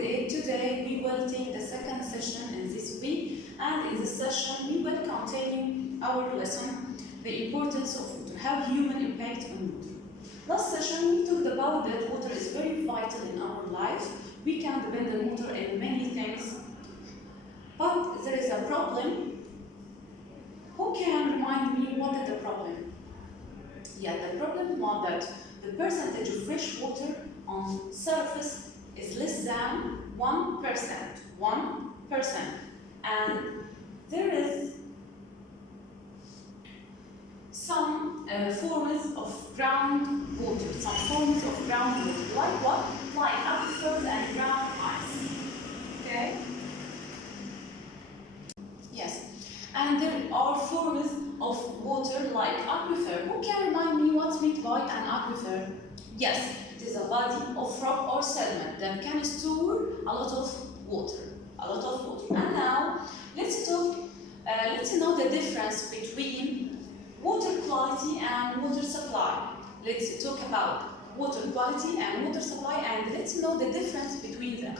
grade 8. Today we will take the second session in this week, and in this session we will continue our lesson, the importance of water, how human impact on water. Last session we talked about that water is very vital in our life. We can depend on water in many things, but there is a problem. Who can remind me what is the problem? Yeah, the problem was that the percentage of fresh water on surface is less than 1%. 1%. And there is some forms of groundwater. Some forms of groundwater. Like what? Like aquifers and ground ice. Okay? Yes. And there are forms of water like aquifer. Who can remind me what's meant by an aquifer? Yes, it is a body of rock or sediment that can store a lot of water. And now, let's know the difference between water quality and water supply. Let's talk about water quality and water supply, and let's know the difference between them.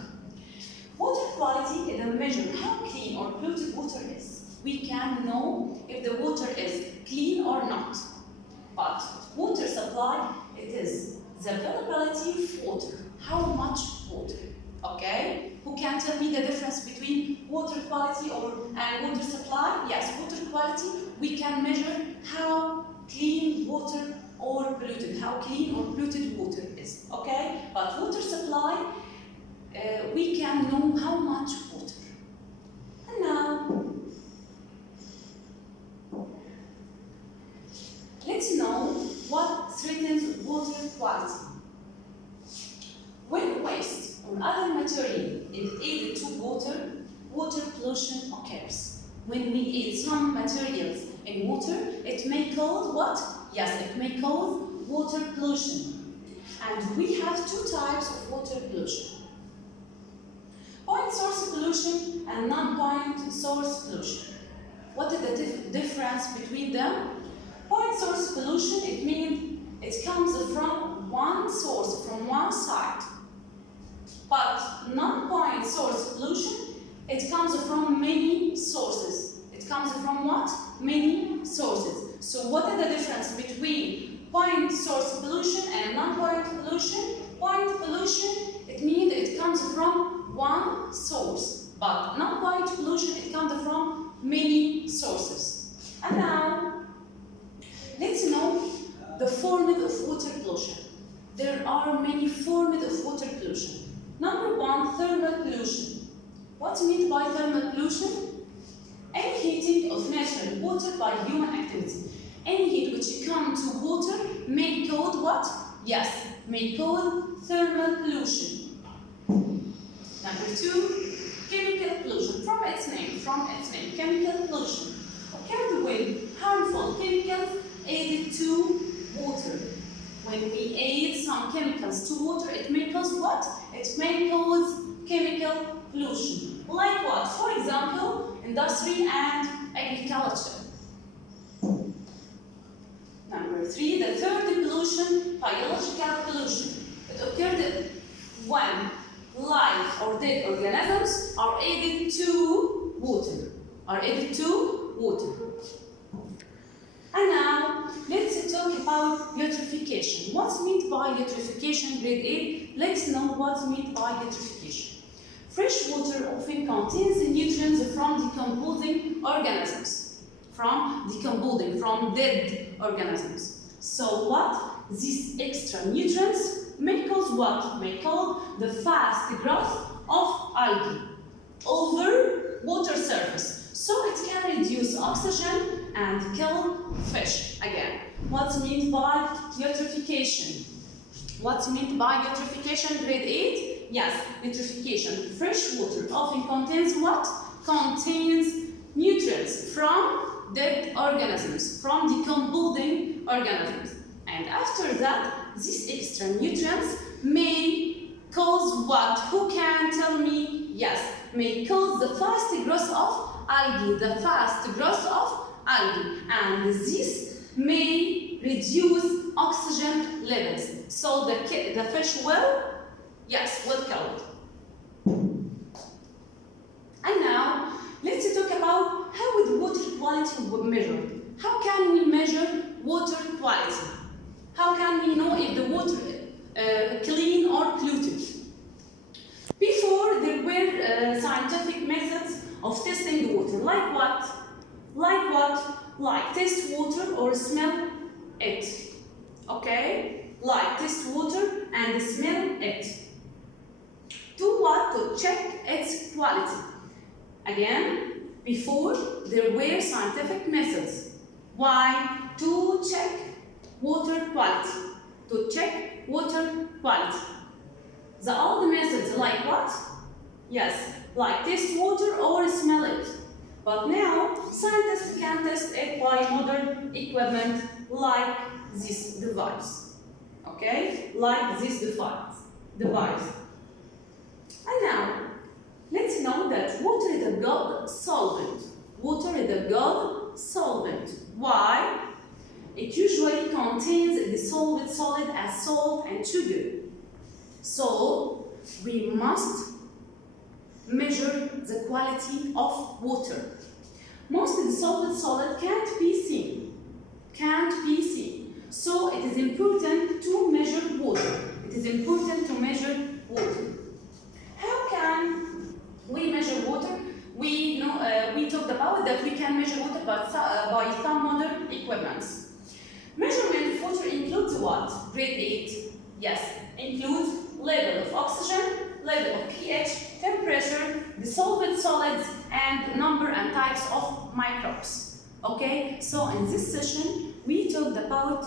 Water quality is a measure how clean or polluted water is. We can know if the water is clean or not. But water supply, it is the availability of water. How much water? Okay? Who can tell me the difference between water quality and water supply? Yes, water quality, we can measure how clean water or polluted, how clean or polluted water is. Okay? But water supply, we can know how much water. And now, let's know what threatens water quality. When waste or other material is added to water, water pollution occurs. When we add some materials in water, it may cause what? Yes, it may cause water pollution. And we have two types of water pollution. Point source pollution and non-point source pollution. What is the difference between them? Point source pollution, it means it comes from one source, from one side. But non-point source pollution, it comes from many sources. It comes from what? Many sources. So what is the difference between point source pollution and non-point pollution? Point pollution, it means it comes from one source. But non-point pollution, it comes from many sources. And now, let's know the forms of water pollution. There are many forms of water pollution. Number one, thermal pollution. What's meant by thermal pollution? Any heating of natural water by human activity. Any heat which comes to water may cause what? Yes, may cause thermal pollution. Number two, chemical pollution. From its name, chemical pollution. Occurred when harmful chemicals added to water. When we add some chemicals to water, it may cause what? It may cause chemical pollution. Like what? For example, industry and agriculture. Number three, the third pollution, biological pollution. It occurred when live or dead organisms are added to water. And now, let's talk about eutrophication. What's meant by eutrophication, grade 8? Let's know what's meant by eutrophication. Fresh water often contains nutrients from decomposing organisms. From dead organisms. So what? These extra nutrients may cause what? May cause the fast growth of algae over water surface. So it can reduce oxygen and kill fish again. What's meant by eutrophication? Grade 8? Yes, eutrophication. Fresh water often contains what? Contains nutrients from dead organisms, from decomposing organisms. And after that, these extra nutrients may cause what? Who can tell me? Yes, may cause the fast growth of algae, and this may reduce oxygen levels. So the fish will kill it. measure. How can we measure water quality? How can we know if the water clean or polluted? Before, there were scientific methods of testing the water. Like what? Like what? Like test water or smell it. Okay? Like test water and smell it. To what? To check its quality. Again, before there were scientific methods. Why? To check water quality. To check water quality. The old methods like what? Yes, like test water or smell it. But now, scientists can test it by modern equipment like this device. Okay? Like this device. And now, let's know that water is a good solvent. Water is a good solvent. Why? It usually contains dissolved solid as salt and sugar. So, we must measure the quality of water. Most dissolved solid can't be seen. Can't be seen. So, it is important to measure water. It is important to measure water. How can we measure water? We talked about that we can measure water by some modern equipments. Measurement of water includes what? Grade 8. Yes, includes level of oxygen, level of pH, temperature, dissolved solids, and number and types of microbes. Okay, so in this session, we talked about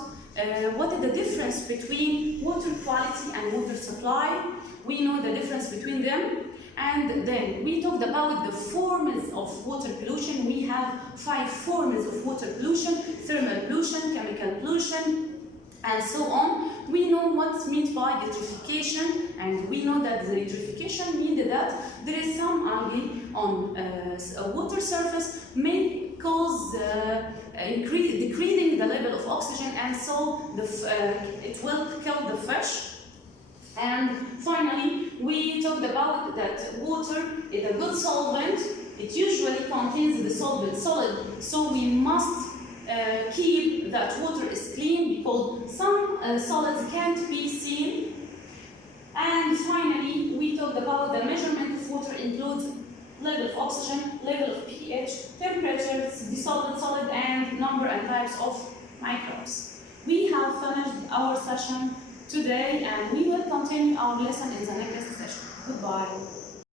what is the difference between water quality and water supply. We know the difference between them. And then we talked about the forms of water pollution. We have 5 forms of water pollution: thermal pollution, chemical pollution, and so on. We know what's meant by eutrophication, and we know that the eutrophication means that there is some algae on a water surface may cause decreasing the level of oxygen, and so it will kill the fish. And finally, we talked about that water is a good solvent. It usually contains the dissolved solid, so we must keep that water is clean because some solids can't be seen. And finally, we talked about the measurement of water includes level of oxygen, level of pH, temperature, dissolved solid, and number and types of microbes. We have finished our session today, and we will continue our lesson in the next session. Goodbye.